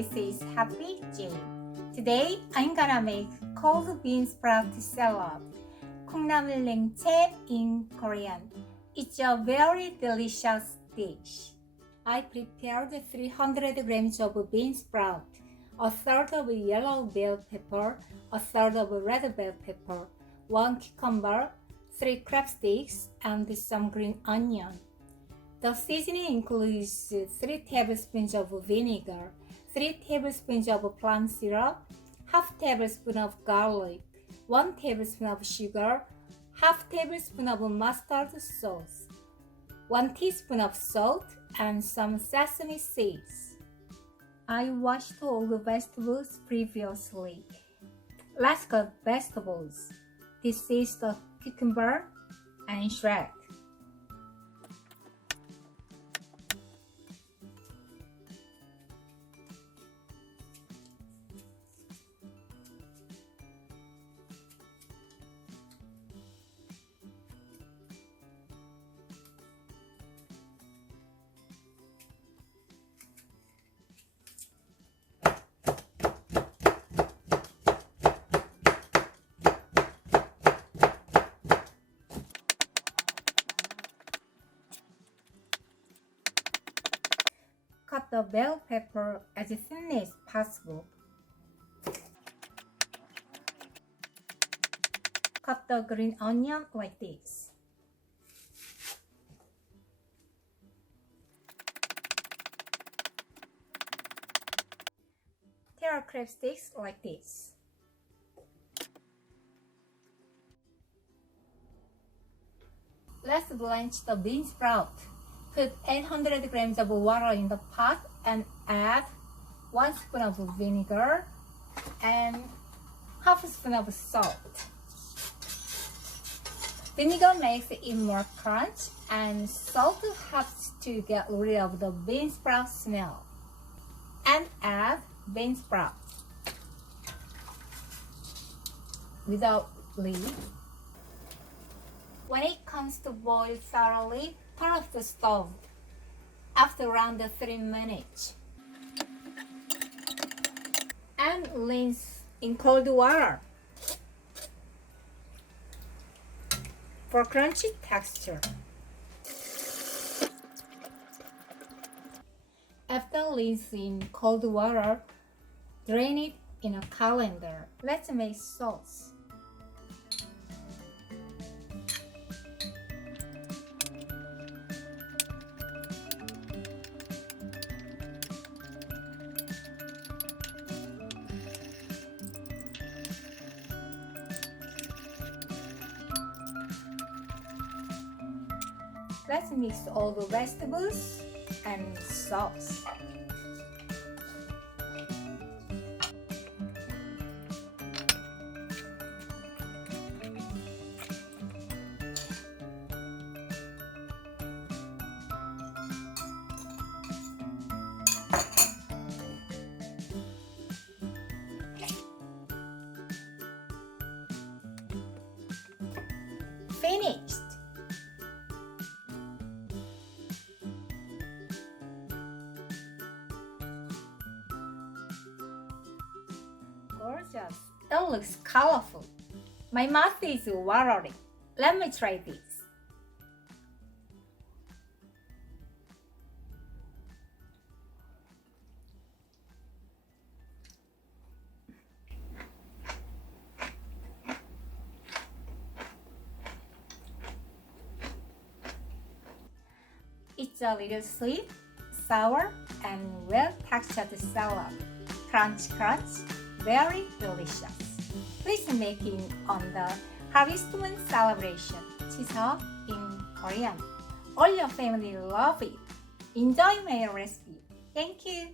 this is Happy Jane. Today I'm gonna make cold bean sprout salad, 콩나물냉채 in Korean. It's a very delicious dish. I prepared 300 grams of bean sprout, a third of yellow bell pepper, a third of red bell pepper, 1 cucumber, 3 crab sticks, and some green onion. The seasoning includes 3 tablespoons of vinegar, 3 tablespoons of plum syrup, half tablespoon of garlic, 1 tablespoon of sugar, half tablespoon of mustard sauce, 1 teaspoon of salt, and some sesame seeds. I washed all the vegetables previously. Let's cut vegetables. This is the cucumber and shred. Cut the bell pepper as thin as possible. Cut the green onion like this. Tear crab sticks like this. Let's blanch the bean sprout. Put 800 grams of water in the pot and add 1 spoon of vinegar and half a spoon of salt. Vinegar makes it more crunch and salt helps to get rid of the bean sprout smell. And add bean sprout without lid. When it comes to boil thoroughly, turn off the stove after around 3 minutes and rinse in cold water for crunchy texture. After rinsing in cold water, drain it in a colander. Let's make sauce. Let's mix all the vegetables and sauce. Finished! Gorgeous. It looks colorful. My mouth is watering. Let me try this. It's a little sweet, sour, and well-textured salad. Crunch, crunch. Very delicious. Please make it on the Harvest Moon celebration, 추석 in Korean. All your family love it. Enjoy my recipe. Thank you.